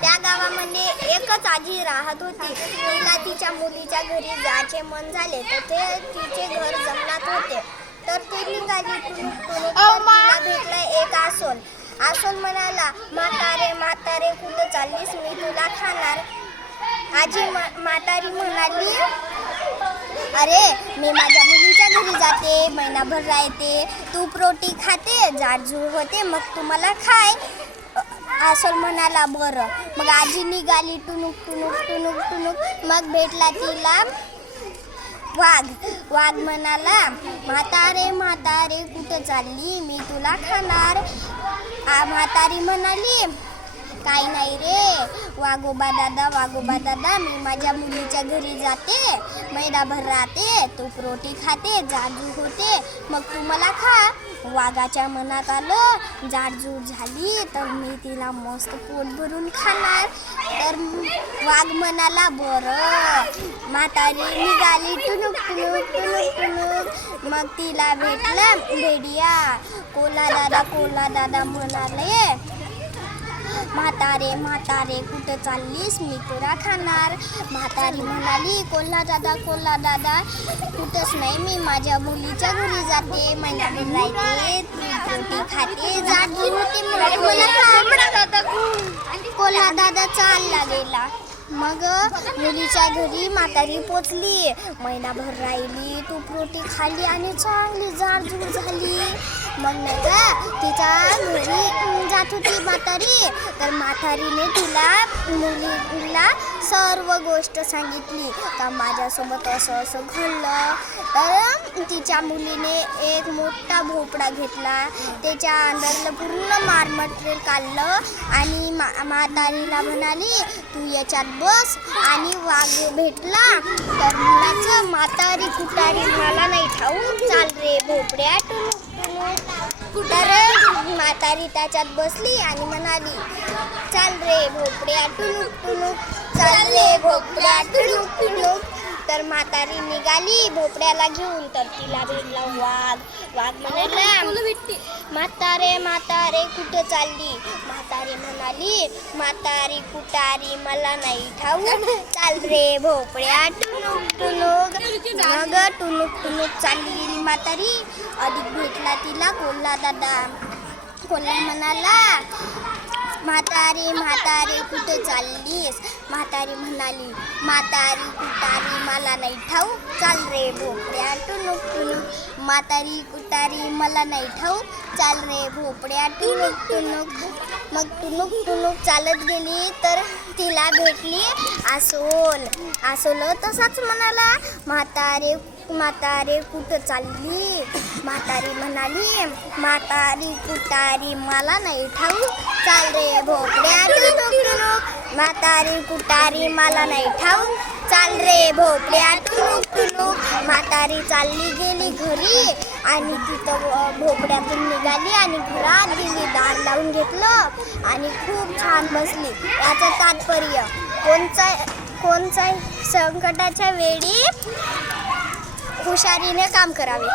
त्या गावामध्ये एकच आजी राहत होती. तिला तिच्या मुलीच्या घरी जायचे मन झाले तर तिचे घर जंगलात होते. तर ती निघाली. तिला भेटला एक आसोल. आसोल म्हणाला, म्हातारे कुठं चाललीस, मी तुला खाणार. आजी म्हातारी म्हणाली, अरे मी माझ्या मुलीच्या घरी जाते, महिनाभर राहते, तू रोटी खाते, जाडजूड होते, मग तू मला खाय. आसोल म्हणाला, बरं. मग आजी निघाली. टुनुक. मग भेटला तिला वाघ म्हणाला, म्हातारे कुठं चालली, मी तुला खाणार. म्हातारी म्हणाली, काही नाही रे वाघोबा दादा, मी माझ्या मुलीच्या घरी जाते, महिनाभर राहते, तूप रोटी खाते, जाडजूड होते, मग तू मला खा. वाघाच्या मनात आलं, जाडजूड झाली तर मी तिला मस्त पोट भरून खाणार. तर वाघ म्हणाला, बरं. म्हातारी निघाली. टुनुक. मग तिला भेटला भेडिया. कोल्हा दादा म्हणाले, म्हातारे कुठं चाललीस, मी तुला खाणार. म्हातारी म्हणाली, कोल्हा दादा कुठंच नाही, मी माझ्या मुलीच्या घरी जाते, महिनाभर राहते, रोटी खाते, जाडजूड होते, मग मला खा. कोल्हा दादा चालला गेला. मग मुलीच्या घरी म्हातारी पोचली. महिनाभर राहिली, तूप रोटी खाल्ली आणि चांगली जाडजूड झाली. मग नाही का तिच्या घरी जात होती म्हातारी. तर म्हातारीने मुलीला सर्व गोष्ट सांगितली का माझ्यासोबत असं घडलं. तर तिच्या मुलीने एक मोठा भोपळा घेतला, त्याच्या अंदरलं पूर्ण मटेरियल काढलं आणि म्हातारीला म्हणाली, तू याच्यात बस. आणि वाघ भेटला. तर मुलाचं, म्हातारी कुटारी मला नाही ठाऊक, चाल रे भोपड्या तर म्हातारी त्याच्यात बसली आणि म्हणाली, चाल रे भोपड्या टुनुक, चाल रे भोपड्या टुनुक. तर म्हातारी निघाली भोपड्याला घेऊन. तर तिला भेटला वाघ म्हणाला, म्हातारे कुठं चालली. म्हातारी म्हणाली, म्हातारी कुटारी मला नाही ठाऊक, चाल रे भोपड्या टुनुक. मग टुनुक चालली गेली म्हातारी. अधिक भेटला तिला कोल्हा दादा. कोल्हा म्हणाला, म्हातारे कुठं चाललीस. म्हातारी म्हणाली, म्हातारी कुटारी मला नाही ठाऊक, चाल रे भोपड्या टुनुक. म्हातारी कुटारी मला नाही ठाऊक, चाल रे भोपड्या टुनुक. मग टुनुक चालत गेली. तर तिला भेटली आसोल तसाच म्हणाला, म्हातारे कुठं चालली. म्हातारी म्हणाली, म्हातारी कुटारी मला नाही ठाऊक, चाल रे भोपड्या टुनुक. म्हातारी कुटारी मला नाही ठाऊक, चाल रे भोपड्या टुनुक. म्हातारी चालली गेली घरी आणि तिथं भोपड्यातून निघाली आणि घरात गेली, दार लावून घेतलं आणि खूप छान बसली. याचं तात्पर्य, कोणत्या संकटाच्या वेळी हुशारीने काम करावे.